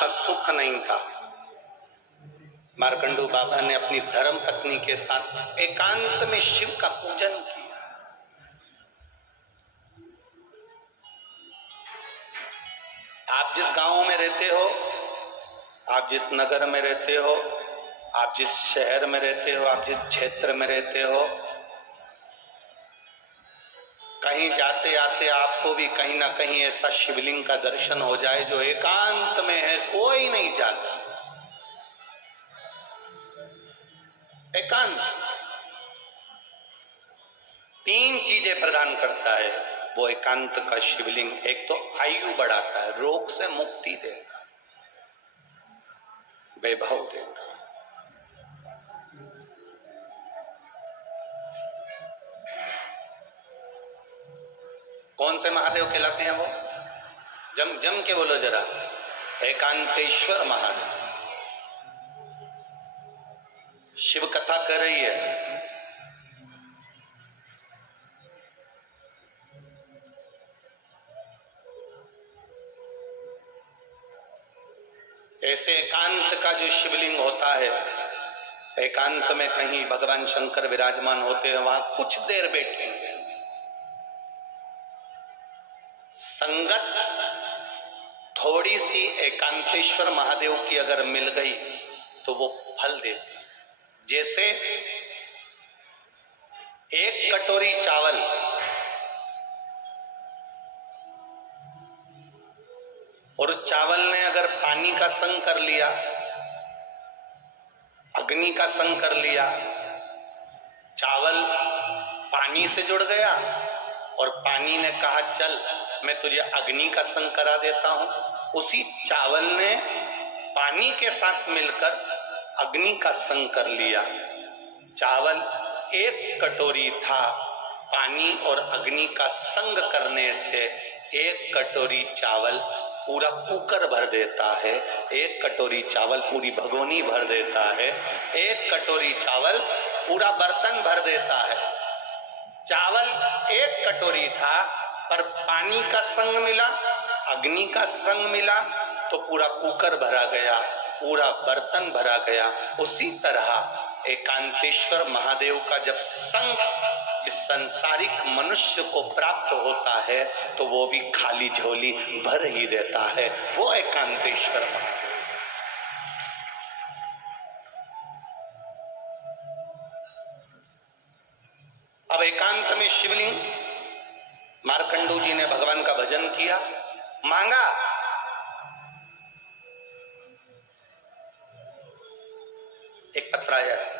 का सुख नहीं था। मार्कंडू बाबा ने अपनी धर्म पत्नी के साथ एकांत में शिव का पूजन किया। आप जिस गांव में रहते हो, आप जिस नगर में रहते हो, आप जिस शहर में रहते हो, आप जिस क्षेत्र में रहते हो, कहीं जाते आते आपको भी कहीं ना कहीं ऐसा शिवलिंग का दर्शन हो जाए जो एकांत में है, कोई नहीं जाता। एकांत 3 चीजें प्रदान करता है वो एकांत का शिवलिंग। एक तो आयु बढ़ाता है, रोग से मुक्ति देता, वैभव देता। कौन से महादेव कहलाते हैं वो? जम जम के बोलो जरा, एकांतेश्वर महादेव। शिव कथा कर रही है, ऐसे एकांत का जो शिवलिंग होता है, एकांत में कहीं भगवान शंकर विराजमान होते हैं, वहां कुछ देर बैठेंगे। संगत थोड़ी सी एकांतेश्वर महादेव की अगर मिल गई तो वो फल देती है। जैसे एक कटोरी चावल और चावल ने अगर पानी का संग कर लिया, अग्नि का संग कर लिया, चावल पानी से जुड़ गया और पानी ने कहा चल मैं तुझे अग्नि का संग करा देता हूं। उसी चावल ने पानी के साथ मिलकर अग्नि का संग कर लिया। चावल एक कटोरी था, पानी और अग्नि का संग करने से एक कटोरी चावल पूरा कुकर भर देता है, एक कटोरी चावल पूरी भगोनी भर देता है, एक कटोरी चावल पूरा बर्तन भर देता है। चावल एक कटोरी था पर पानी का संग मिला, अग्नि का संग मिला तो पूरा कुकर भरा गया, पूरा बर्तन भरा गया। उसी तरह एकांतेश्वर महादेव का जब संग इस संसारिक मनुष्य को प्राप्त होता है तो वो भी खाली झोली भर ही देता है, वो एकांतेश्वर महादेव। अब एकांत में शिवलिंग, मार्कंडू जी ने भगवान का भजन किया, मांगा, एक पत्र आया है।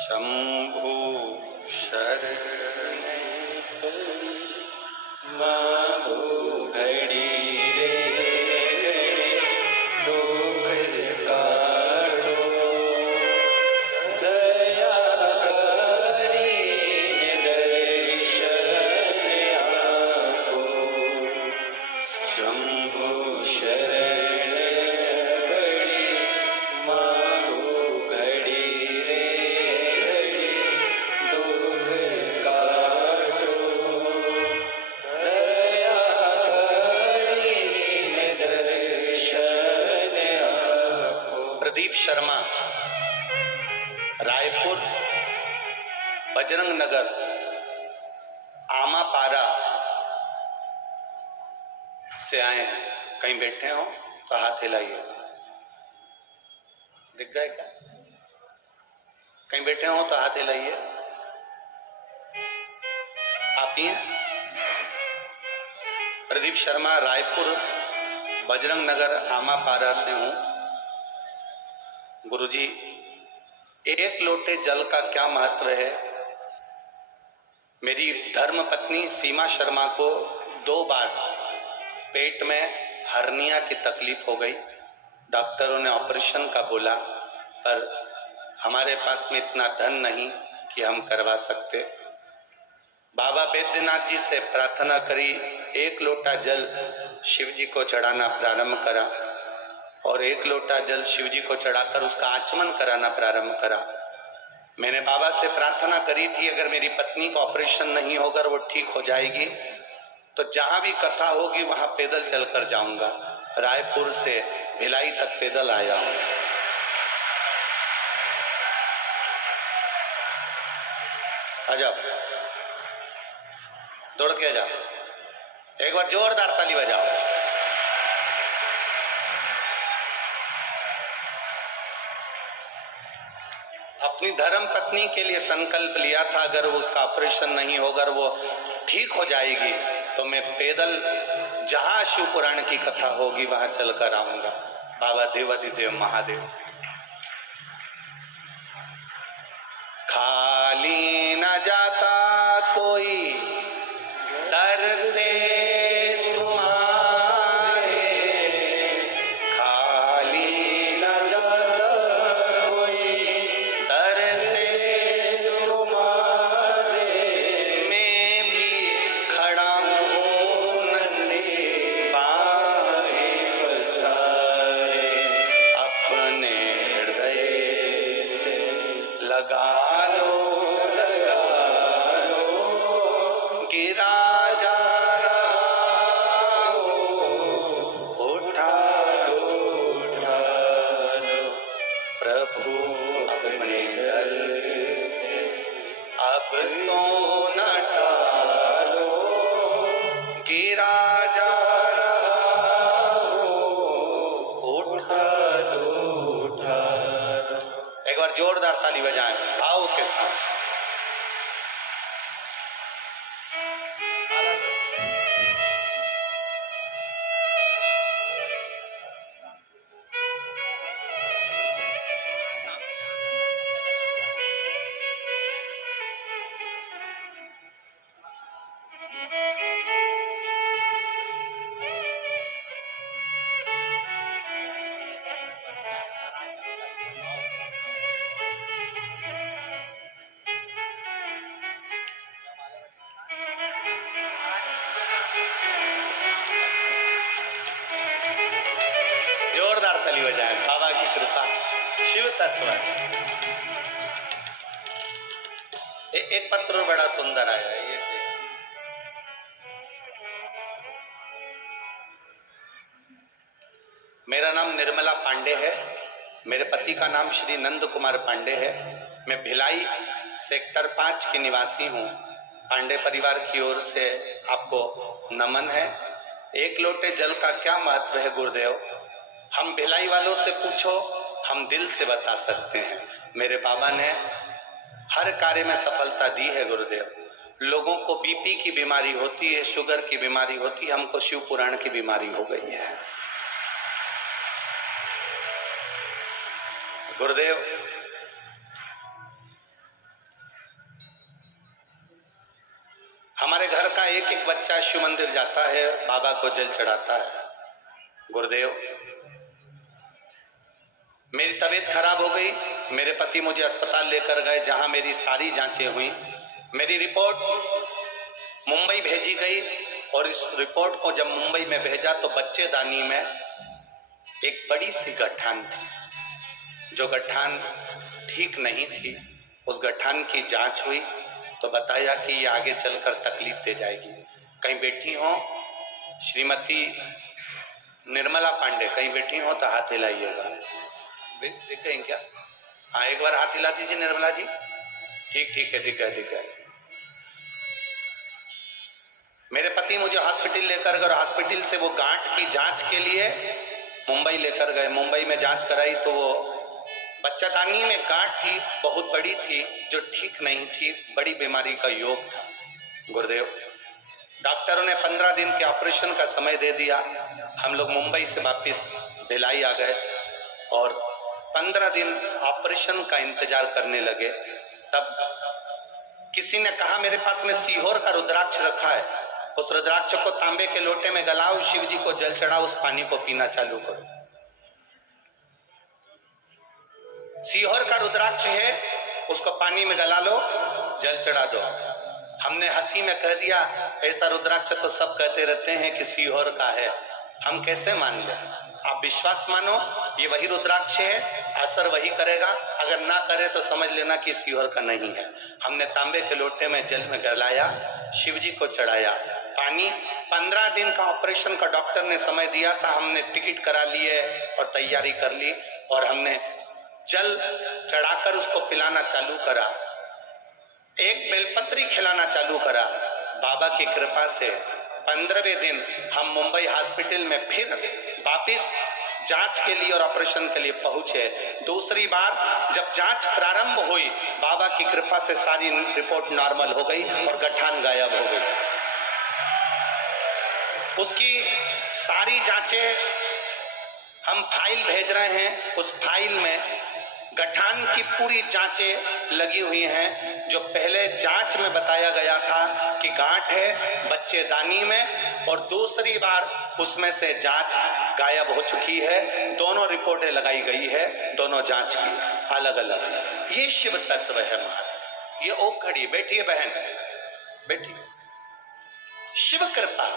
शंभु शरण माधो घड़ी प्रदीप शर्मा, रायपुर बजरंग नगर आमापारा से आए हैं। कहीं बैठे हो तो हाथ हिलाइए। दिख गए क्या? कहीं बैठे हो तो हाथ हिलाइए। आप ही हैं? प्रदीप शर्मा, रायपुर बजरंग नगर आमापारा से हूं। गुरुजी, एक लोटे जल का क्या महत्व है? मेरी धर्म पत्नी सीमा शर्मा को 2 बार पेट में हर्निया की तकलीफ हो गई। डॉक्टरों ने ऑपरेशन का बोला, पर हमारे पास में इतना धन नहीं कि हम करवा सकते। बाबा बैद्यनाथ जी से प्रार्थना करी, 1 लोटा जल शिव जी को चढ़ाना प्रारंभ करा। और 1 लोटा जल शिव जी को चढ़ाकर उसका आचमन कराना प्रारंभ करा। मैंने बाबा से प्रार्थना करी थी, अगर मेरी पत्नी का ऑपरेशन नहीं होकर वो ठीक हो जाएगी तो जहां भी कथा होगी वहां पैदल चलकर जाऊंगा। रायपुर से भिलाई तक पैदल आया हूं। अजब, दौड़ के जाओ, एक बार जोरदार ताली बजाओ। अपनी धर्म पत्नी के लिए संकल्प लिया था, अगर उसका ऑपरेशन नहीं होगा, वो ठीक हो जाएगी तो मैं पैदल जहां शिव पुराण की कथा होगी वहां चलकर आऊंगा। बाबा देवाधिदेव महादेव। खाली न जाता कोई दर से तुम्हारे, खाली न जाता कोई दर से तुम्हारे, मैं भी खड़ा हूँ नन्हे बारे पसारे, अपने हृदय से लगा गिरा जा रहा हो, उठा लो प्रभु अपने दर से, अब तो न टालो, गिरा जा रहा हो, उठा लो। एक बार जोरदार ताली बजाएं आओ के साथ। जोरदार ताली बजाएं, बाबा की कृपा, शिव तत्व। एक पत्र बड़ा सुंदर आया है, ये देख। मेरा नाम निर्मला पांडे है, मेरे पति का नाम श्री नंद कुमार पांडे है। मैं भिलाई सेक्टर 5 के निवासी हूँ। पांडे परिवार की ओर से आपको नमन है। 1 लोटे जल का क्या महत्व है गुरुदेव? हम भिलाई वालों से पूछो, हम दिल से बता सकते हैं। मेरे बाबा ने हर कार्य में सफलता दी है गुरुदेव। लोगों को बीपी की बीमारी होती है, शुगर की बीमारी होती है, हमको शिव पुराण की बीमारी हो गई है गुरुदेव। हमारे घर का एक एक बच्चा शिव मंदिर जाता है, बाबा को जल चढ़ाता है गुरुदेव। मेरी तबीयत खराब हो गई, मेरे पति मुझे अस्पताल लेकर गए, जहां मेरी सारी जांचें हुई। मेरी रिपोर्ट मुंबई भेजी गई और इस रिपोर्ट को जब मुंबई में भेजा तो बच्चेदानी में एक बड़ी सी गठान थी, जो गठान ठीक नहीं थी। उस गठान की जांच हुई तो बताया कि ये आगे चलकर तकलीफ दे जाएगी। कहीं बैठी हो श्रीमती निर्मला पांडे, कहीं बैठी हो तो हाथ हिलाइएगा। दिख गई क्या? हाँ, एक बार हाथ हिला दीजिए निर्मला जी। ठीक है, दिख गए। मेरे पति मुझे हॉस्पिटल लेकर गए, हॉस्पिटल से वो गांठ की जांच के लिए मुंबई लेकर गए। मुंबई में जांच कराई तो वो बच्चादानी में गांठ थी, बहुत बड़ी थी, जो ठीक नहीं थी, बड़ी बीमारी का योग था गुरुदेव। डॉक्टरों ने 15 दिन के ऑपरेशन का समय दे दिया। हम लोग मुंबई से वापस भिलाई आ गए और 15 दिन ऑपरेशन का इंतजार करने लगे। तब किसी ने कहा मेरे पास में सीहोर का रुद्राक्ष रखा है, उस रुद्राक्ष को तांबे के लोटे में गलाओ, शिव जी को जल चढ़ाओ, उस पानी को पीना चालू करो। सीहोर का रुद्राक्ष है, उसको पानी में गला लो, जल चढ़ा दो। हमने हंसी में कह दिया ऐसा रुद्राक्ष तो सब कहते रहते हैं कि सीहोर का है, हम कैसे मान लें? आप विश्वास मानो, ये वही रुद्राक्ष है, असर वही करेगा। अगर ना करे तो समझ लेना कि शिवहर का नहीं है। हमने तांबे के लोटे में जल में गलाया, शिव जी को चढ़ाया पानी। 15 दिन का ऑपरेशन का डॉक्टर ने समय दिया था। हमने टिकट करा लिए और तैयारी कर ली और हमने जल चढ़ाकर उसको पिलाना चालू करा। एक बेलपत्री खिलाना चालू करा। बाबा की कृपा से 15वें दिन हम मुंबई हॉस्पिटल में फिर वापिस जांच के लिए और ऑपरेशन के लिए पहुंचे। दूसरी बार जब जांच प्रारंभ हुई, बाबा की कृपा से सारी रिपोर्ट नॉर्मल हो गई और गठान गायब हो गई। उसकी सारी जांचें हम फाइल भेज रहे हैं। उस फाइल में गठान की पूरी जांचें लगी हुई हैं। जो पहले जांच में बताया गया था कि गांठ है बच्चेदानी में, और दूसरी बार उसमें से जांच गायब हो चुकी है। दोनों रिपोर्टें लगाई गई है, दोनों जांच की अलग अलग। ये शिव तत्व है महाराज। ये ओखड़ी, बैठिए बहन, बैठिए। शिव कृपा।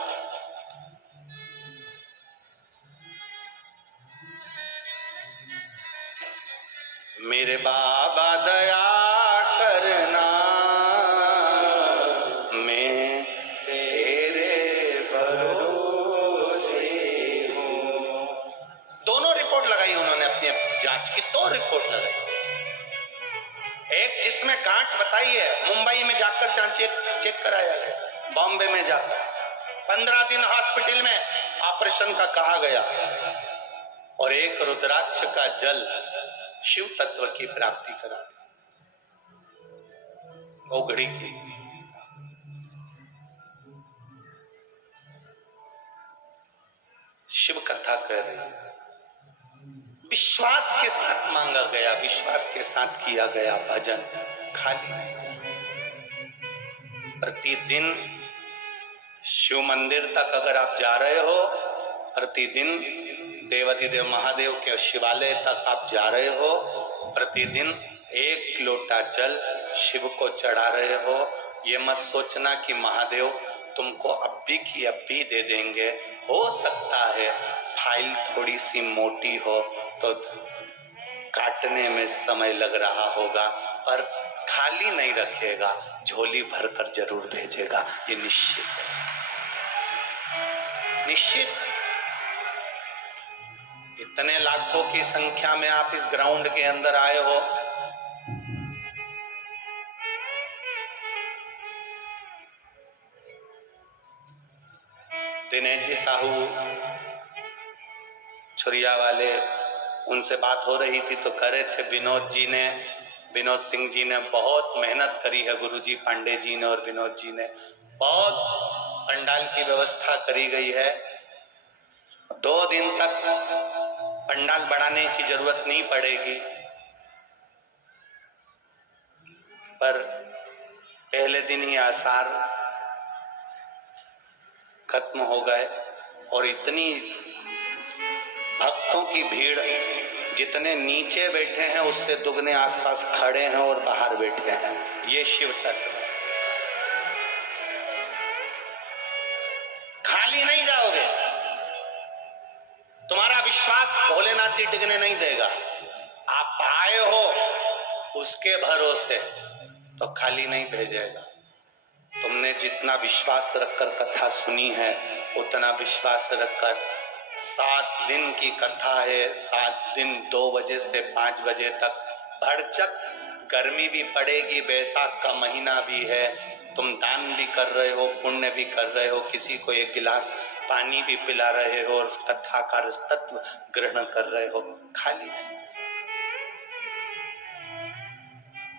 मेरे बाबा दया करना, मैं तेरे भरोसे हूँ। दोनों रिपोर्ट लगाई उन्होंने अपनी जांच की, 2 रिपोर्ट लगाई। एक जिसमें गांठ बताई है, मुंबई में जाकर जांच चेक कराया गया, बॉम्बे में जाकर 15 दिन हॉस्पिटल में ऑपरेशन का कहा गया, और एक रुद्राक्ष का जल शिव तत्व की प्राप्ति करा दी, ओघड़ी की। शिव कथा कह रही, विश्वास के साथ मांगा गया, विश्वास के साथ किया गया भजन, खाली नहीं जाए। प्रतिदिन शिव मंदिर तक अगर आप जा रहे हो, प्रतिदिन देवाधिदेव महादेव के शिवालय तक आप जा रहे हो, प्रतिदिन 1 लोटा जल शिव को चढ़ा रहे हो, ये मत सोचना कि महादेव तुमको अभी की अभी दे देंगे। हो सकता है फाइल थोड़ी सी मोटी हो तो काटने में समय लग रहा होगा, पर खाली नहीं रखेगा, झोली भरकर जरूर भेजेगा, ये निश्चित है, निश्चित। इतने लाखों की संख्या में आप इस ग्राउंड के अंदर आए हो, दिनेश जी साहू छुरिया वाले, उनसे बात हो रही थी तो कह रहे थे विनोद सिंह जी ने बहुत मेहनत करी है, गुरुजी पांडे जी ने और विनोद जी ने बहुत पंडाल की व्यवस्था करी गई है। 2 दिन तक पंडाल बढ़ाने की जरूरत नहीं पड़ेगी, पर पहले दिन ही आसार खत्म हो गए और इतनी भक्तों की भीड़, जितने नीचे बैठे हैं उससे दुगने आसपास खड़े हैं और बाहर बैठे हैं। ये शिव तत्व। खाली नहीं जाओगे, तुम्हारा विश्वास भोलेनाथ जी डिगने नहीं देगा। आप आए हो उसके भरोसे, तो खाली नहीं भेजेगा। तुमने जितना विश्वास रखकर कथा सुनी है, उतना विश्वास रखकर 7 दिन की कथा है, 7 दिन 2 बजे से 5 बजे तक, भरचक गर्मी भी पड़ेगी, बैसाख का महीना भी है, तुम दान भी कर रहे हो, पुण्य भी कर रहे हो, किसी को 1 गिलास पानी भी पिला रहे हो और कथा का तत्व ग्रहण कर रहे हो, खाली नहीं।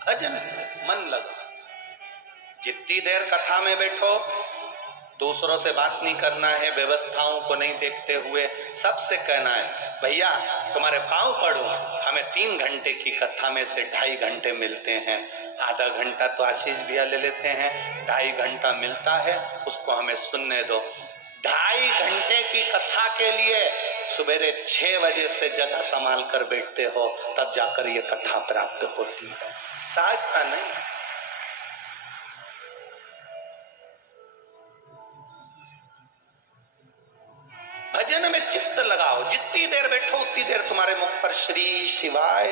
भजन मन लगा। जितनी देर कथा में बैठो, दूसरों से बात नहीं करना है, व्यवस्थाओं को नहीं देखते हुए सबसे कहना है, भैया तुम्हारे पांव पड़ो, हमें 3 घंटे की कथा में से 2.5 घंटे मिलते हैं, आधा घंटा तो आशीष भैया ले लेते हैं, 2.5 घंटा मिलता है, उसको हमें सुनने दो। 2.5 घंटे की कथा के लिए सवेरे 6 बजे से जगह संभाल कर बैठते हो, तब जाकर ये कथा प्राप्त होती है, सहजता नहीं। भजन में चित्त लगाओ, जितनी देर जितनी देर तुम्हारे मुख पर श्री शिवाय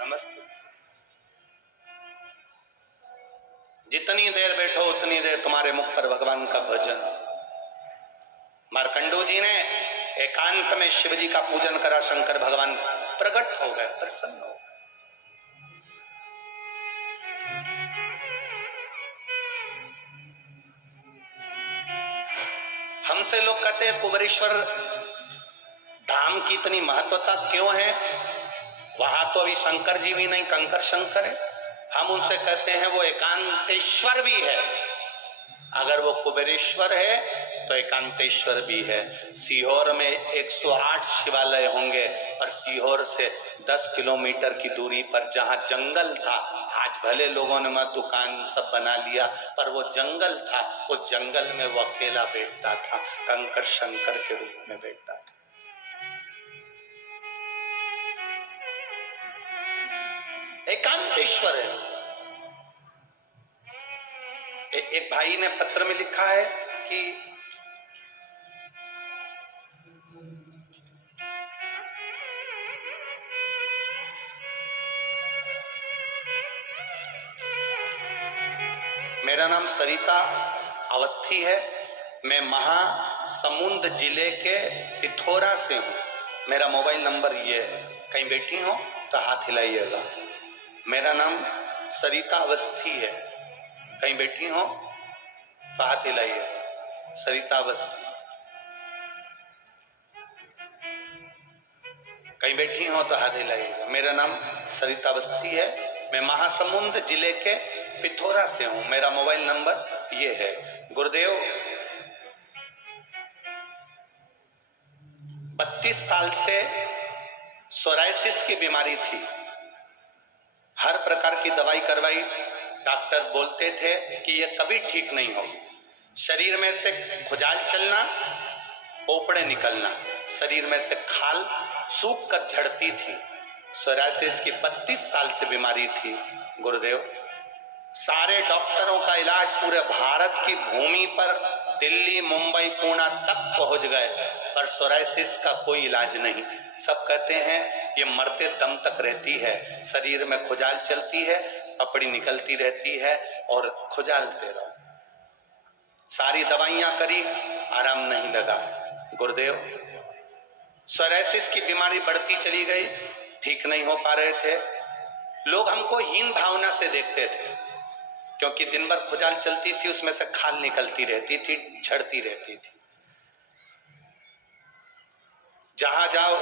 नमस्ते, जितनी देर बैठो उतनी देर तुम्हारे मुख पर भगवान का भजन। मार्कंडू जी ने एकांत में शिव जी का पूजन करा, शंकर भगवान प्रकट हो गए, प्रसन्न हो गए। हमसे लोग कहते हैं कुबेरेश्वर धाम की इतनी महत्वता क्यों है, वहां तो अभी शंकर जी भी नहीं, कंकर शंकर है। हम उनसे कहते हैं वो एकांतेश्वर भी है। अगर वो कुबेरेश्वर है तो एकांतेश्वर भी है। सीहोर में 108 शिवालय होंगे, पर सीहोर से 10 किलोमीटर की दूरी पर जहां जंगल था, आज भले लोगों ने वहां दुकान सब बना लिया, पर वो जंगल था, उस जंगल में वो अकेला बैठता था, कंकर शंकर के रूप में बैठता था। एकांतेश्वर है। एक भाई ने पत्र में लिखा है कि मेरा नाम सरिता अवस्थी है, मैं महासमुंद जिले के पिथौरा से हूं। मेरा मोबाइल नंबर ये है, कहीं बैठी हो तो हाथ हिलाइएगा। मेरा नाम सरिता अवस्थी है, कहीं बैठी हो तो हाथ हिलाइएगा। सरिता अवस्थी, कहीं बैठी हो तो हाथ हिलाइएगा। मेरा नाम सरिता अवस्थी है, मैं महासमुंद जिले के पिथौरा से हूं। मेरा मोबाइल नंबर ये है। गुरुदेव 32 साल से सोराइसिस की बीमारी थी, हर प्रकार की दवाई करवाई, डॉक्टर बोलते थे कि ये कभी ठीक नहीं होगी। शरीर में से खुजाल चलना, पोपड़े निकलना, शरीर में से खाल सूख कर झड़ती थी। सोराइसिस की 32 साल से बीमारी थी। गुरुदेव सारे डॉक्टरों का इलाज पूरे भारत की भूमि पर दिल्ली, मुंबई, पुणे तक पहुंच गए, पर सोराइसिस का कोई इलाज नहीं। सब कहते हैं ये मरते दम तक रहती है, शरीर में खुजाल चलती है, पपड़ी निकलती रहती है और खुजालते रहो। सारी दवाइयां करी, आराम नहीं लगा। गुरुदेव सोराइसिस की बीमारी बढ़ती चली गई, ठीक नहीं हो पा रहे थे। लोग हमको हीन भावना से देखते थे, क्योंकि दिन भर खुजाल चलती थी, उसमें से खाल निकलती रहती थी, झड़ती रहती थी। जहां जाओ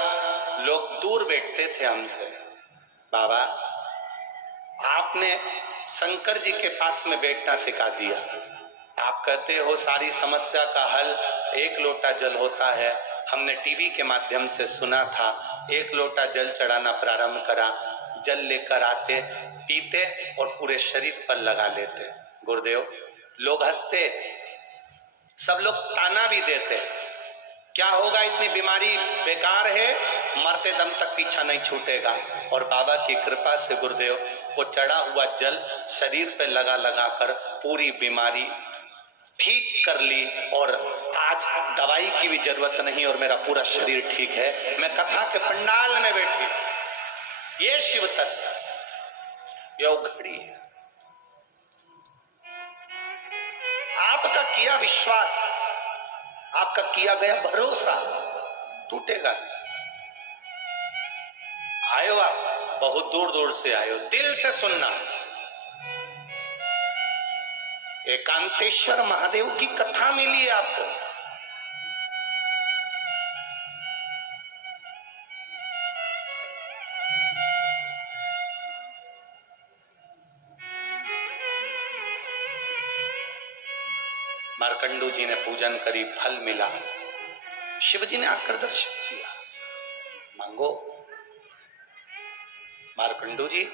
लोग दूर बैठते थे हमसे। बाबा आपने शंकर जी के पास में बैठना सिखा दिया। आप कहते हो सारी समस्या का हल एक लोटा जल होता है। हमने टीवी के माध्यम से सुना था, एक लोटा जल चढ़ाना प्रारंभ करा, जल लेकर आते, पीते और पूरे शरीर पर लगा लेते। गुरुदेव लोग हंसते, सब लोग ताना भी देते, क्या होगा, इतनी बीमारी बेकार है, मरते दम तक पीछा नहीं छूटेगा। और बाबा की कृपा से गुरुदेव वो चढ़ा हुआ जल शरीर पे लगा लगा कर पूरी बीमारी ठीक कर ली, और आज दवाई की भी जरूरत नहीं और मेरा पूरा शरीर ठीक है। मैं कथा के पंडाल में बैठी, ये शिव तत्व, ये घड़ी है। आपका किया विश्वास, आपका किया गया भरोसा टूटेगा। आयो आप बहुत दूर दूर से आयो, दिल से सुनना। एकांतेश्वर महादेव की कथा मिली है आपको। मार्कंडू जी ने पूजन करी, फल मिला। शिव जी ने आकर दर्शन किया। मांगो मार्कंडू जी,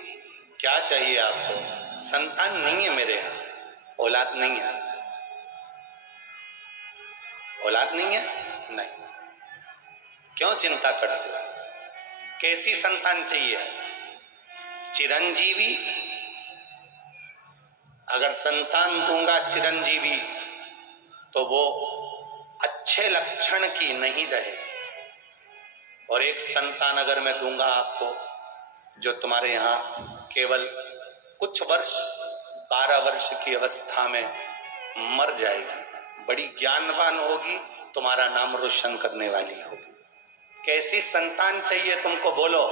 क्या चाहिए आपको? संतान नहीं है मेरे यहां, औलाद नहीं है। औलाद नहीं है? नहीं। क्यों चिंता करते हो? कैसी संतान चाहिए? चिरंजीवी। अगर संतान दूंगा चिरंजीवी तो वो अच्छे लक्षण की नहीं रहे। और एक संतान अगर मैं दूंगा आपको, जो तुम्हारे यहाँ केवल कुछ वर्ष 12 वर्ष की अवस्था में मर जाएगी, बड़ी ज्ञानवान होगी, तुम्हारा नाम रोशन करने वाली होगी। कैसी संतान चाहिए तुमको, बोलो।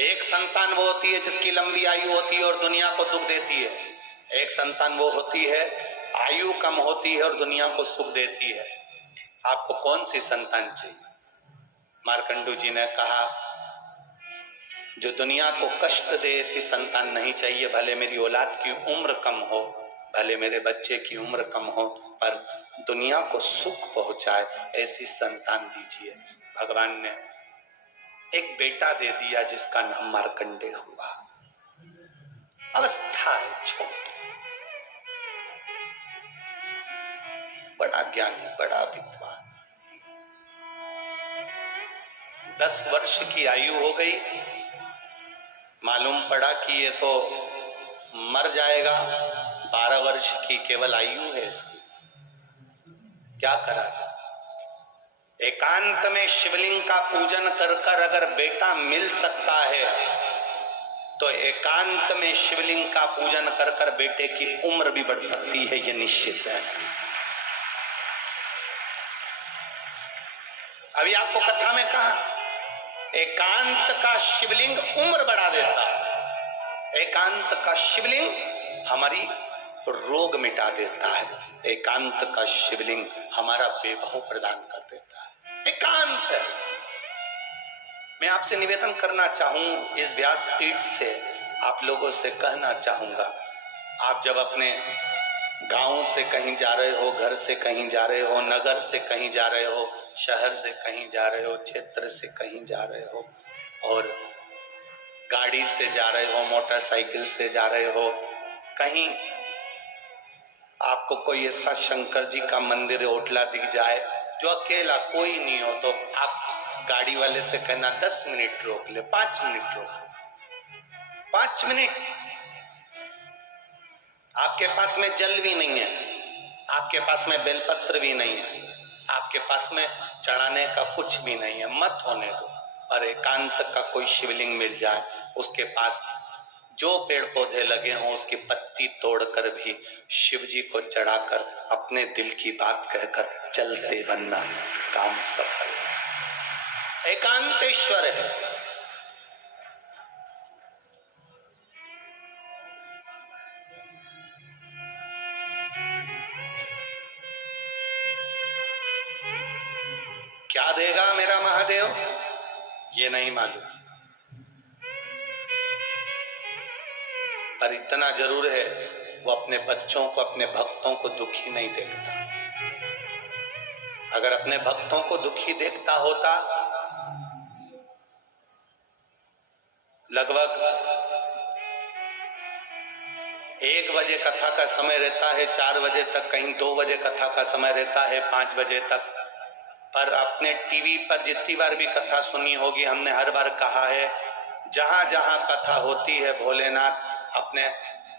एक संतान वो होती है जिसकी लंबी आयु होती है और दुनिया को दुख देती है। एक संतान वो होती है आयु कम होती है और दुनिया को सुख देती है। आपको कौन सी संतान चाहिए? मार्कंडू जी ने कहा, जो दुनिया को कष्ट दे ऐसी संतान नहीं चाहिए। भले मेरी औलाद की उम्र कम हो, भले मेरे बच्चे की उम्र कम हो, पर दुनिया को सुख पहुंचाए ऐसी संतान दीजिए। भगवान ने एक बेटा दे दिया जिसका नाम मार्कंडे हुआ। अवस्था है छोटी, बड़ा ज्ञानी, बड़ा विद्वान। 10 वर्ष की आयु हो गई, मालूम पड़ा कि ये तो मर जाएगा। 12 वर्ष की केवल आयु है इसकी, क्या करा जाए? एकांत में शिवलिंग का पूजन कर कर अगर बेटा मिल सकता है तो एकांत में शिवलिंग का पूजन कर कर बेटे की उम्र भी बढ़ सकती है, ये निश्चित है। अभी आपको कथा में कहा, एकांत का शिवलिंग उम्र बढ़ा देता है। एकांत का शिवलिंग हमारी रोग मिटा देता है। एकांत का शिवलिंग हमारा वैभव प्रदान कर देता है। एकांत है। मैं आपसे निवेदन करना चाहूं, इस व्यासपीठ से आप लोगों से कहना चाहूंगा, आप जब अपने गांव से कहीं जा रहे हो, घर से कहीं जा रहे हो, नगर से कहीं जा रहे हो, शहर से कहीं जा रहे हो, क्षेत्र से कहीं जा रहे हो, और गाड़ी से जा रहे हो, मोटरसाइकिल से जा रहे हो, कहीं आपको कोई ऐसा शंकर जी का मंदिर ओटला दिख जाए जो अकेला कोई नहीं हो, तो आप गाड़ी वाले से कहना 10 मिनट रोक ले, 5 मिनट रोक, 5 मिनट। आपके पास में जल भी नहीं है, आपके पास में बेलपत्र भी नहीं है, आपके पास में चढ़ाने का कुछ भी नहीं है, मत होने दो। और एकांत का कोई शिवलिंग मिल जाए, उसके पास जो पेड़ पौधे लगे हों उसकी पत्ती तोड़कर भी शिव जी को चढ़ाकर अपने दिल की बात कहकर चलते बनना, काम सफल। एकांतेश्वर है। क्या देगा मेरा महादेव ये नहीं मालूम, पर इतना जरूर है, वो अपने बच्चों को, अपने भक्तों को दुखी नहीं देखता। अगर अपने भक्तों को दुखी देखता होता, लगभग 1 बजे कथा का समय रहता है, 4 बजे तक, कहीं 2 बजे कथा का समय रहता है, 5 बजे तक। पर अपने टीवी पर जितनी बार भी कथा सुनी होगी, हमने हर बार कहा है, जहां जहां कथा होती है भोलेनाथ अपने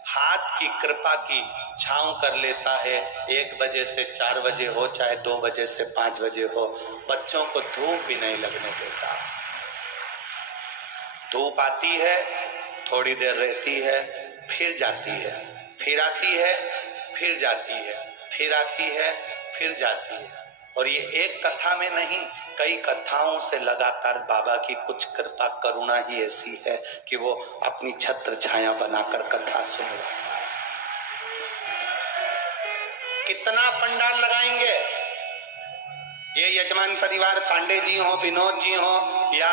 हाथ की कृपा की छांव कर लेता है। 1 बजे से 4 बजे हो, चाहे 2 बजे से 5 बजे हो, बच्चों को धूप भी नहीं लगने देता। धूप आती है, थोड़ी देर रहती है, फिर जाती है, फिर आती है, फिर जाती है, फिर आती है, फिर जाती है। और ये एक कथा में नहीं, कई कथाओं से लगातार बाबा की कुछ कृपा करुणा ही ऐसी है कि वो अपनी छत्र छाया बनाकर कथा सुन रहा है। कितना पंडाल लगाएंगे? ये यजमान परिवार पांडे जी हो, विनोद जी हो, या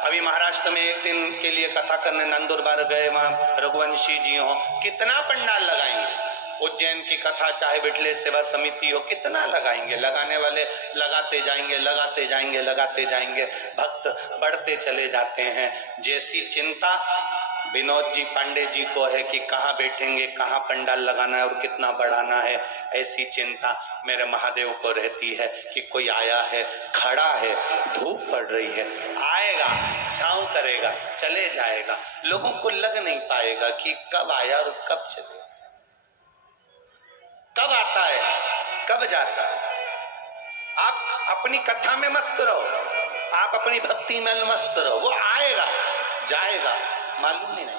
अभी महाराष्ट्र में 1 दिन के लिए कथा करने नंदुरबार गए, वहां रघुवंशी जी हो, कितना पंडाल लगाएंगे? उज्जैन की कथा चाहे विठले सेवा समिति हो, कितना लगाएंगे? लगाने वाले लगाते जाएंगे, लगाते जाएंगे, लगाते जाएंगे, भक्त बढ़ते चले जाते हैं। जैसी चिंता विनोद जी पांडे जी को है कि कहाँ बैठेंगे, कहाँ पंडाल लगाना है और कितना बढ़ाना है, ऐसी चिंता मेरे महादेव को रहती है कि कोई आया है, खड़ा है, धूप पड़ रही है, आएगा, छांव करेगा, चले जाएगा, लोगों को लग नहीं पाएगा कि कब आया और कब चले, कब आता है, कब जाता है। अपनी कथा में मस्त रहो, आप अपनी भक्ति में मस्त रहो, वो आएगा जाएगा मालूम ही नहीं।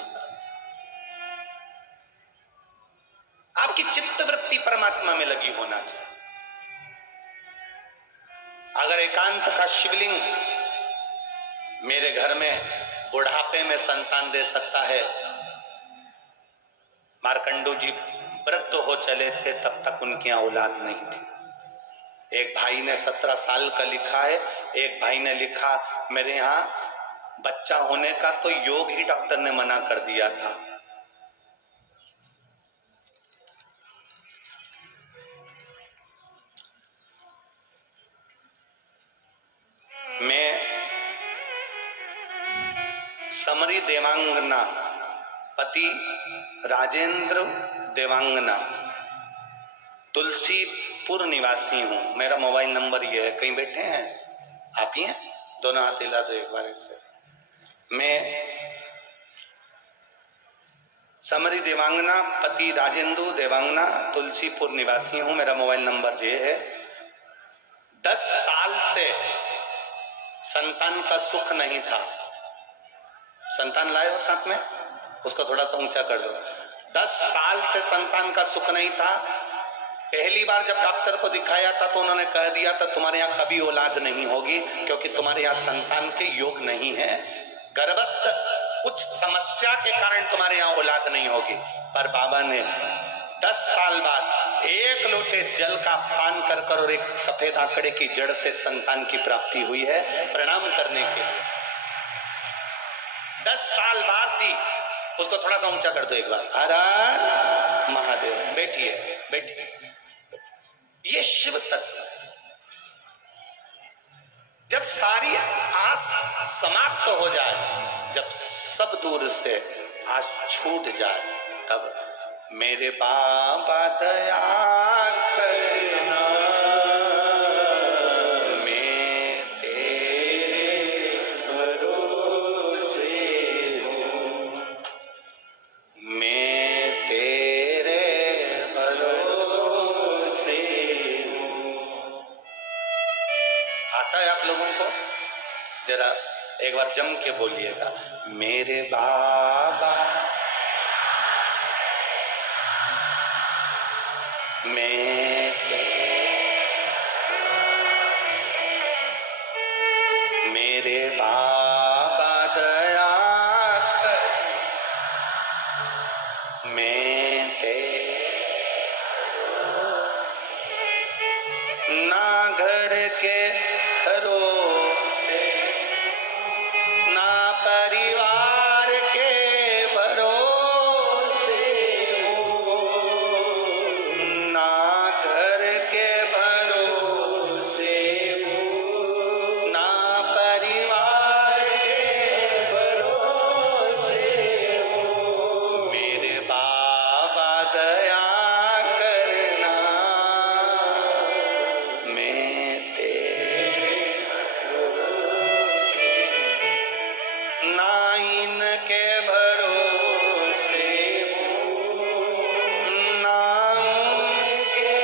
आपकी चित्त वृत्ति परमात्मा में लगी होना चाहिए। अगर एकांत का शिवलिंग मेरे घर में बुढ़ापे में संतान दे सकता है, मार्कंडू जी वृद्ध हो चले थे तब तक उनकी औलाद नहीं थी। एक भाई ने 17 साल का लिखा है, एक भाई ने लिखा मेरे यहां बच्चा होने का तो योग ही डॉक्टर ने मना कर दिया था। मैं समरी देवांगना पति राजेंद्र देवांगना तुलसीपुर निवासी हूं। मेरा मोबाइल नंबर ये है। कहीं बैठे हैं आप ही हैं? दोनों हाथ हिला दो एक बार ऐसे। मैं समरी देवांगना पति राजेंद्र देवांगना तुलसीपुर निवासी हूं। मेरा मोबाइल नंबर ये है। 10 साल से संतान का सुख नहीं था। संतान लाए हो साथ में? उसको थोड़ा सा ऊंचा कर दो। 10 साल से संतान का सुख नहीं था। पहली बार जब डॉक्टर को दिखाया था तो उन्होंने कह दिया था तुम्हारे यहाँ कभी औलाद नहीं होगी, क्योंकि तुम्हारे यहाँ संतान के योग नहीं है, गर्भस्थ कुछ समस्या के कारण तुम्हारे यहाँ औलाद नहीं होगी। पर बाबा ने 10 साल बाद 1 लोटे जल का पान कर कर और एक सफेद आंकड़े की जड़ से संतान की प्राप्ति हुई है। प्रणाम करने के लिए 10 साल बाद दी। उसको थोड़ा सा ऊंचा कर दो एक बार। हर हर महादेव। बैठिए बैठिए। ये शिव तत्व। जब सारी आस समाप्त हो जाए, जब सब दूर से आस छूट जाए, तब मेरे बाबा दया करना, मैं तेरे भरोसे हूं, मैं तेरे भरोसे हूं। आता है आप लोगों को? जरा एक बार जम के बोलिएगा, मेरे बाबा मेरे बाबा दया कर, मैं तेरे ना घर के भरोसे, ना परिवार के भरोसे, ना घर के भरोसे, ना परिवार के भरोसे, मेरे बाबा दया करना, मैं तेरे भरोसे, ना इनके भरोसे ना उनके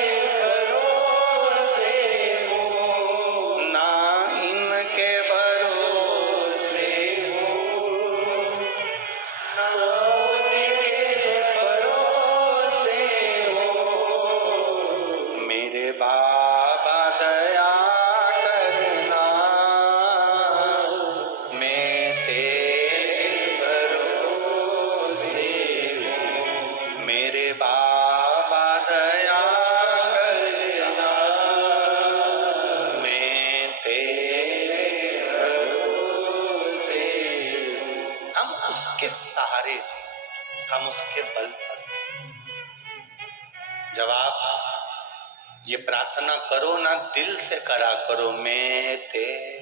भरोसे ना इनके भरोसे ना उनके भरोसे, मेरे बाबा दया करना, मैं तेरे भरोसे हूं, मेरे बाबा दया करना, मैं तेरे भरोसे हूं। हम उसके सहारे जी, हम उसके बल पर जी। जब आप ये प्रार्थना करो ना, दिल से करा करो, मैं तेरे,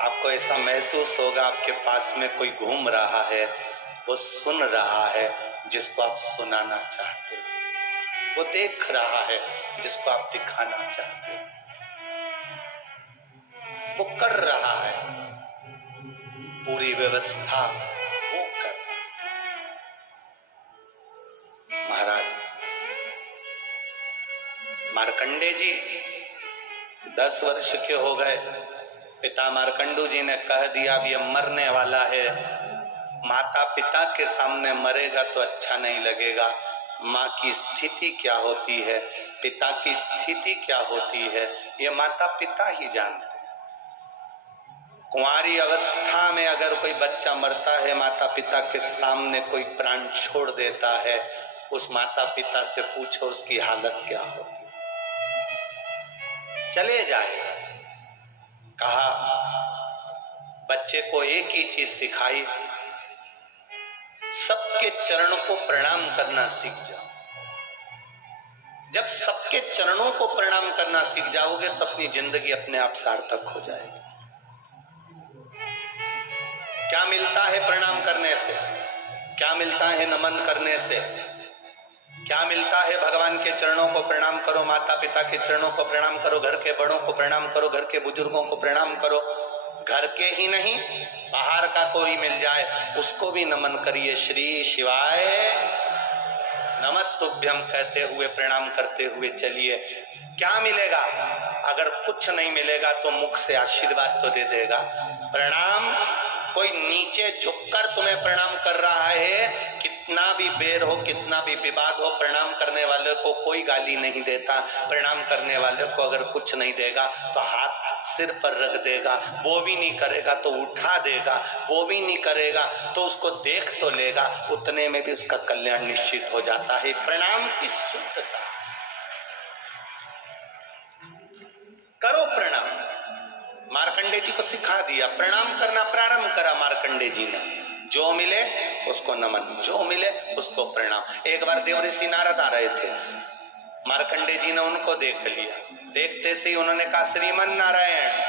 आपको ऐसा महसूस होगा आपके पास में कोई घूम रहा है, वो सुन रहा है जिसको आप सुनाना चाहते हो, वो देख रहा है जिसको आप दिखाना चाहते हो, वो कर रहा है पूरी व्यवस्था, वो कर रहा है। महाराज मार्कंडे जी 10 वर्ष के हो गए, पिता मार्कंडू जी ने कह दिया अब ये मरने वाला है, माता पिता के सामने मरेगा तो अच्छा नहीं लगेगा। माँ की स्थिति क्या होती है, पिता की स्थिति क्या होती है, ये माता पिता ही जानते हैं। कुंवारी अवस्था में अगर कोई बच्चा मरता है, माता पिता के सामने कोई प्राण छोड़ देता है, उस माता पिता से पूछो उसकी हालत क्या होती है। चले जाएगा। कहा बच्चे को एक ही चीज सिखाई, सबके चरणों को प्रणाम करना सीख जाओ। जब सबके चरणों को प्रणाम करना सीख जाओगे तो अपनी जिंदगी अपने आप सार्थक हो जाएगी। क्या मिलता है प्रणाम करने से, क्या मिलता है नमन करने से, क्या मिलता है? भगवान के चरणों को प्रणाम करो, माता पिता के चरणों को प्रणाम करो, घर के बड़ों को प्रणाम करो, घर के बुजुर्गों को प्रणाम करो। घर के ही नहीं, बाहर का कोई मिल जाए उसको भी नमन करिए। श्री शिवाय नमस्तुभ्यम कहते हुए, प्रणाम करते हुए चलिए। क्या मिलेगा? अगर कुछ नहीं मिलेगा तो मुख से आशीर्वाद तो दे देगा। प्रणाम, कोई नीचे झुककर तुम्हें प्रणाम कर रहा है, कितना भी बेर हो, कितना भी विवाद हो, प्रणाम करने वाले को कोई गाली नहीं देता। प्रणाम करने वाले को अगर कुछ नहीं देगा तो हाथ सिर पर रख देगा, वो भी नहीं करेगा तो उठा देगा, वो भी नहीं करेगा तो उसको देख तो लेगा, उतने में भी उसका कल्याण निश्चित हो जाता है। प्रणाम की शुद्धता। करो प्रणाम। मार्कंडे जी को सिखा दिया, प्रणाम करना प्रारंभ करा मार्कंडे जी ने। जो मिले उसको नमन, जो मिले उसको प्रणाम। एक बार देवऋषि नारद आ रहे थे, मार्कंडे जी ने उनको देख लिया। देखते से ही उन्होंने कहा श्रीमन नारायण।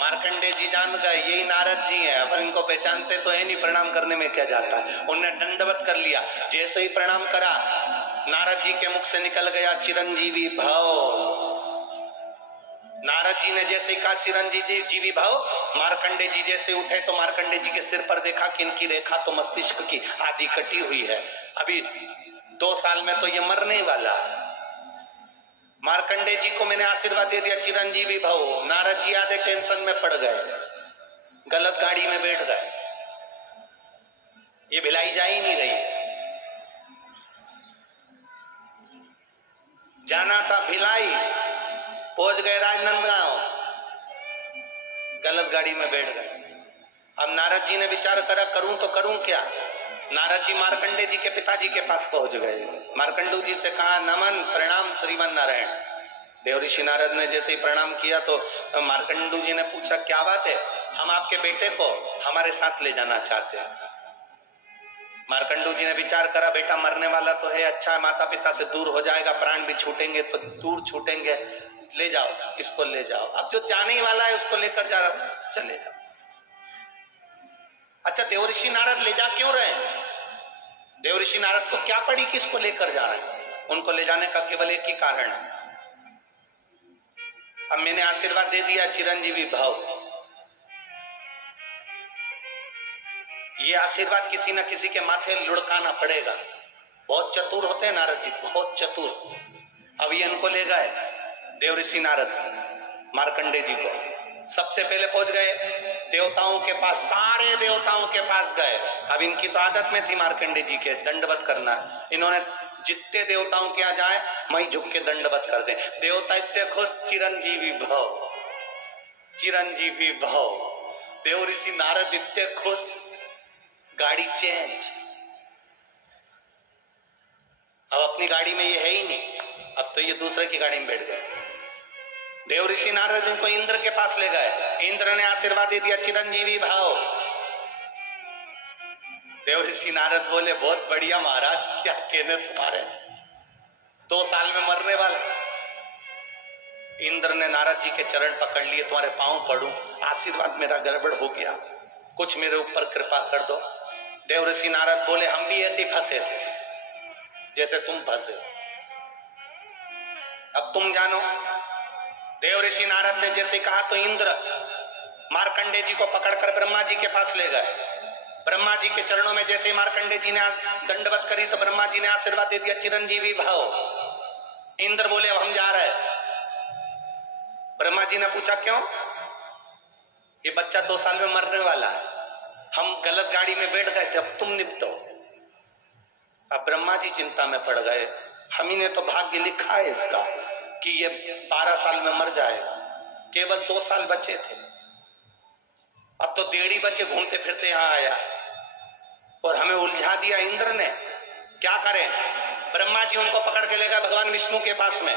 मार्कंडे जी जान गए यही नारद जी हैं, पर इनको पहचानते तो है नहीं, प्रणाम करने में क्या जाता है। उन्होंने दंडवत कर लिया। जैसे ही प्रणाम करा, नारद जी के मुख से निकल गया चिरंजीवी भव। नारद जी ने जैसे कहा चिरंजीवी भव, मार्कंडे जी जैसे उठे तो मार्कंडे जी के सिर पर देखा कि इनकी रेखा तो मस्तिष्क की आधी कटी हुई है, अभी 2 साल में तो ये मरने वाला है। मार्कंडे जी को मैंने आशीर्वाद दे दिया चिरंजीवी भव। नारद जी आधे टेंशन में पड़ गए, गलत गाड़ी में बैठ गए, ये भिलाई जा ही नहीं रही है। जाना था भिलाई, पहुंच गए राजनांदगांव, गलत गाड़ी में बैठ गए। अब नारद जी ने विचार करा करूं तो करूं क्या। नारद जी मार्कंडे जी के पिताजी के पास पहुंच गए। मार्कंडू जी से कहा नमन प्रणाम श्रीमन नारायण। देवऋषि नारद ने जैसे ही प्रणाम किया तो मार्कंडू जी ने पूछा क्या बात है, हम आपके बेटे को हमारे साथ ले जाना चाहते हैं। मार्कंडू जी ने विचार करा बेटा मरने वाला तो है, अच्छा माता पिता से दूर हो जाएगा, प्राण भी छूटेंगे तो दूर छूटेंगे, ले जाओ इसको ले जाओ। अब जो जाने वाला है उसको लेकर जा रहा हूं, चले जाओ। अच्छा देवऋषि नारद ले जा क्यों रहे? देवऋषि नारद को क्या पड़ी कि इसको लेकर जा रहे हैं? उनको ले जाने का केवल एक ही कारण है, अब मैंने आशीर्वाद दे दिया चिरंजीवी भव। ये आशीर्वाद किसी न किसी के माथे लुढ़काना पड़ेगा। बहुत चतुर होते हैं नारद जी, बहुत चतुर। अब ये इनको ले गए देवऋषि नारद मार्कंडे जी को। सबसे पहले पहुंच गए देवताओं के पास, सारे देवताओं के पास गए। अब इनकी तो आदत में थी मार्कंडे जी के दंडवत करना, इन्होंने जितने देवताओं के यहाँ जाए वहीं झुक के दंडवत कर दे। देवता इतने खुश, चिरंजीवी भव, चिरंजीवी भव। देवऋषि नारद इतने खुश, गाड़ी चेंज। अब अपनी गाड़ी में ये है ही नहीं, अब तो ये दूसरे की गाड़ी में बैठ गए। देवऋषि नारद इनको इंद्र के पास ले गए। इंद्र ने आशीर्वाद दे दिया चिरंजीवी भव। देवऋषि नारद बोले बहुत बढ़िया महाराज, क्या कहने तुम्हारे, 2 साल में मरने वाला। इंद्र ने नारद जी के चरण पकड़ लिए, तुम्हारे पांव पड़ूं, आशीर्वाद मेरा गड़बड़ हो गया, कुछ मेरे ऊपर कृपा कर दो। देवऋषि नारद बोले हम भी ऐसे फंसे थे जैसे तुम फंसे, अब तुम जानो। देवऋषि नारद ने जैसे कहा तो इंद्र मार्कंडे जी को पकड़कर ब्रह्मा जी के पास ले गए। ब्रह्मा जी के चरणों में जैसे मार्कंडे जी ने दंडवत करी तो ब्रह्मा जी ने आशीर्वाद दे दिया चिरंजीवी भव। इंद्र बोले अब हम जा रहे हैं। ब्रह्मा जी ने पूछा क्यों? ये बच्चा 2 साल में मरने वाला है, हम गलत गाड़ी में बैठ गए थे, अब तुम निपटो। अब ब्रह्मा जी चिंता में पड़ गए, हम ही ने तो भाग्य लिखा है इसका कि ये 12 साल में मर जाएगा, केवल 2 साल बचे थे, अब तो 1.5 बचे घूमते फिरते यहां आया और हमें उलझा दिया इंद्र ने। क्या करें? ब्रह्मा जी उनको पकड़ के ले गए भगवान विष्णु के पास में।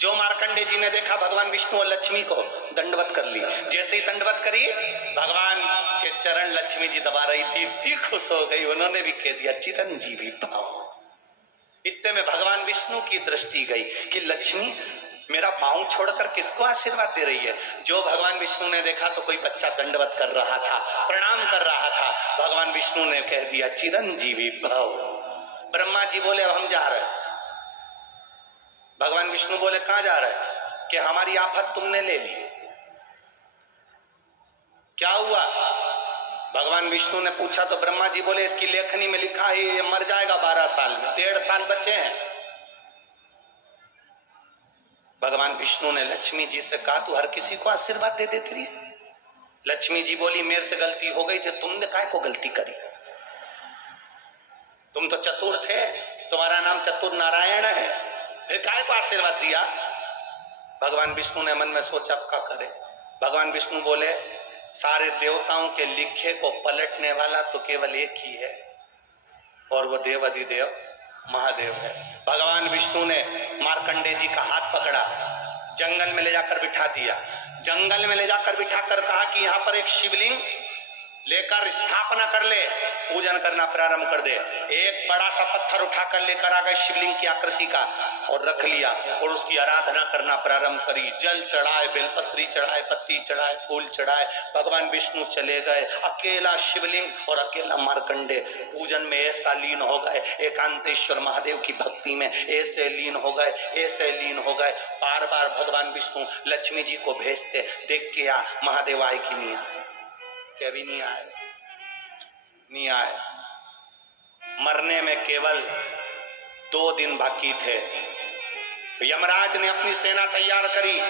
जो मार्कंडे जी ने देखा भगवान विष्णु और लक्ष्मी को, दंडवत कर ली। जैसे ही दंडवत करी, भगवान के चरण लक्ष्मी जी दबा रही थी, इतनी खुश हो गई, उन्होंने भी कह दिया चिरंजीवी भव। इतने में भगवान विष्णु की दृष्टि गई कि लक्ष्मी मेरा पांव छोड़कर किसको आशीर्वाद दे रही है। जो भगवान विष्णु ने देखा तो कोई बच्चा दंडवत कर रहा था, प्रणाम कर रहा था। भगवान विष्णु ने कह दिया चिरंजीवी भव। ब्रह्मा जी बोले अब हम जा रहे हैं। भगवान विष्णु बोले कहां जा रहे हैं? कि हमारी आफत तुमने ले ली। क्या हुआ? भगवान विष्णु ने पूछा तो ब्रह्मा जी बोले इसकी लेखनी में लिखा है ये मर जाएगा 12 साल में, 1.5 साल बचे हैं। भगवान विष्णु ने लक्ष्मी जी से कहा तू हर किसी को आशीर्वाद दे देती रही। लक्ष्मी जी बोली मेरे से गलती हो गई थी, तुमने काहे को गलती करी? तुम तो चतुर थे, तुम्हारा नाम चतुर नारायण है, फिर काहे को आशीर्वाद दिया? भगवान विष्णु ने मन में सोचा क्या करे। भगवान विष्णु बोले सारे देवताओं के लिखे को पलटने वाला तो केवल एक ही है और वो देव अधिदेव महादेव है। भगवान विष्णु ने मार्कंडे जी का हाथ पकड़ा, जंगल में ले जाकर बिठा दिया। जंगल में ले जाकर बिठाकर कहा कि यहाँ पर एक शिवलिंग लेकर स्थापना कर ले, पूजन करना प्रारंभ कर दे। एक बड़ा सा पत्थर उठाकर लेकर आ गए शिवलिंग की आकृति का और रख लिया और उसकी आराधना करना प्रारंभ करी। जल चढ़ाए, बेलपत्री चढ़ाए, पत्ती चढ़ाए, फूल चढ़ाए। भगवान विष्णु चले गए, अकेला शिवलिंग और अकेला मार्कंडे पूजन में ऐसा लीन हो गए, एकांतेश्वर महादेव की भक्ति में ऐसे लीन हो गए, ऐसे लीन हो गए। बार बार भगवान विष्णु लक्ष्मी जी को भेजते, देख के आ महादेव आए कि नहीं आए? भी नहीं आए, नहीं आए। मरने में केवल 2 दिन बाकी थे। यमराज ने अपनी सेना तैयार करी,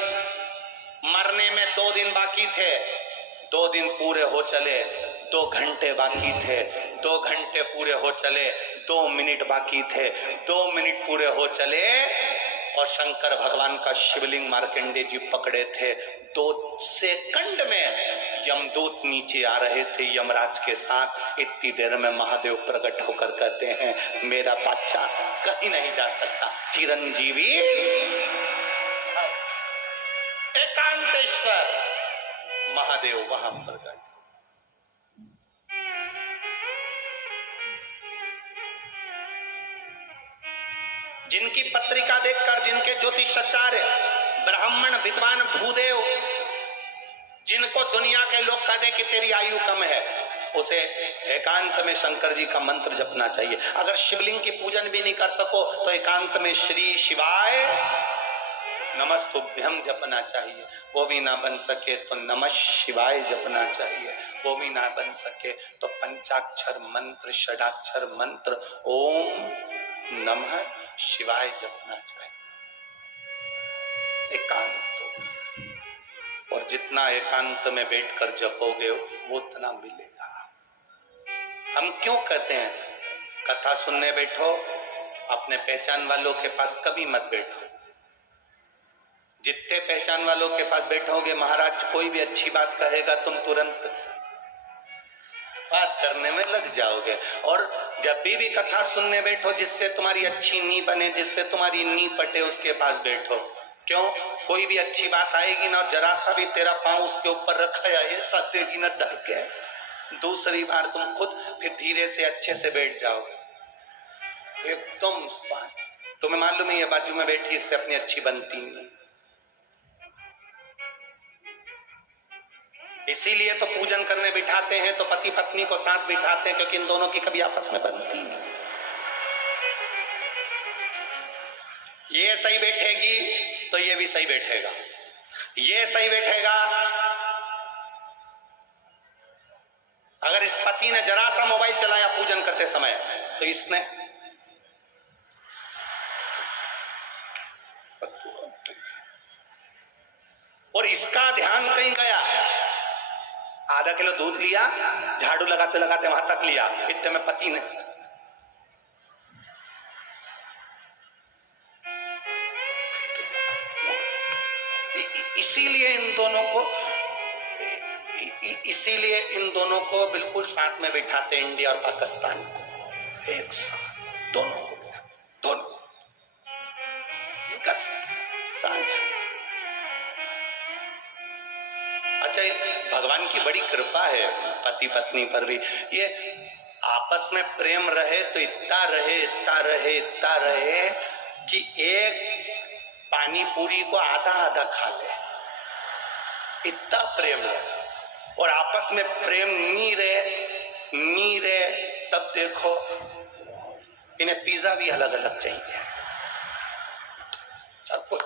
मरने में 2 दिन बाकी थे। 2 दिन पूरे हो चले, 2 घंटे बाकी थे। 2 घंटे पूरे हो चले, 2 मिनट बाकी थे। 2 मिनट पूरे हो चले और शंकर भगवान का शिवलिंग मार्कंडे जी पकड़े थे। 2 सेकंड में यमदूत नीचे आ रहे थे यमराज के साथ। इतनी देर में महादेव प्रकट होकर कहते हैं मेरा बच्चा कहीं नहीं जा सकता, चिरंजीवी एकांतेश्वर महादेव वहां प्रकट। जिनकी पत्रिका देखकर, जिनके ज्योतिषाचार्य ब्राह्मण विद्वान भूदेव, जिनको दुनिया के लोग कहते कि तेरी आयु कम है, उसे एकांत में शंकर जी का मंत्र जपना चाहिए। अगर शिवलिंग की पूजन भी नहीं कर सको तो एकांत में श्री शिवाय नमस्तुभ्यम जपना चाहिए। वो भी ना बन सके तो नमः शिवाय जपना चाहिए। वो भी ना बन सके तो पंचाक्षर मंत्र, षडाक्षर मंत्र ओम नमः शिवाय जपना चाहिए। एकांत, और जितना एकांत में बैठकर जपोगे वो उतना मिलेगा। हम क्यों कहते हैं कथा सुनने बैठो, अपने पहचान वालों के पास कभी मत बैठो। जितने पहचान वालों के पास बैठोगे महाराज कोई भी अच्छी बात कहेगा तुम तुरंत बात करने में लग जाओगे। और जब भी कथा सुनने बैठो जिससे तुम्हारी अच्छी नींव बने, जिससे तुम्हारी नींव पटे, उसके पास बैठो। क्यों? कोई भी अच्छी बात आएगी ना, जरा सा भी तेरा पांव उसके ऊपर रखा है ऐसा देगी ना डर के, दूसरी बार तुम खुद फिर धीरे से अच्छे से बैठ जाओगे एकदम शांत। तुम्हें मालूम है ये बाजू में बैठी इससे अपनी अच्छी बनती नहीं, इसीलिए तो पूजन करने बिठाते हैं तो पति पत्नी को साथ बिठाते हैं क्योंकि इन दोनों की कभी आपस में बनती नहीं। ये सही बैठेगी तो ये भी सही बैठेगा, ये सही बैठेगा। अगर इस पति ने जरा सा मोबाइल चलाया पूजन करते समय तो इसने इसका ध्यान कहीं गया, आधा किलो दूध लिया, झाड़ू लगाते लगाते वहां तक लिया, इतने में पति ने इसीलिए इन दोनों को बिल्कुल साथ में बिठाते, इंडिया और पाकिस्तान को एक साथ, दोनों इनका साझा। अच्छा, भगवान की बड़ी कृपा है पति पत्नी पर भी, ये आपस में प्रेम रहे तो इतना रहे कि एक पानी पूरी को आधा आधा खा ले, इतना प्रेम है। और आपस में प्रेम नहीं रहे तब देखो इन्हें पिज्जा भी अलग अलग चाहिए, सब कुछ।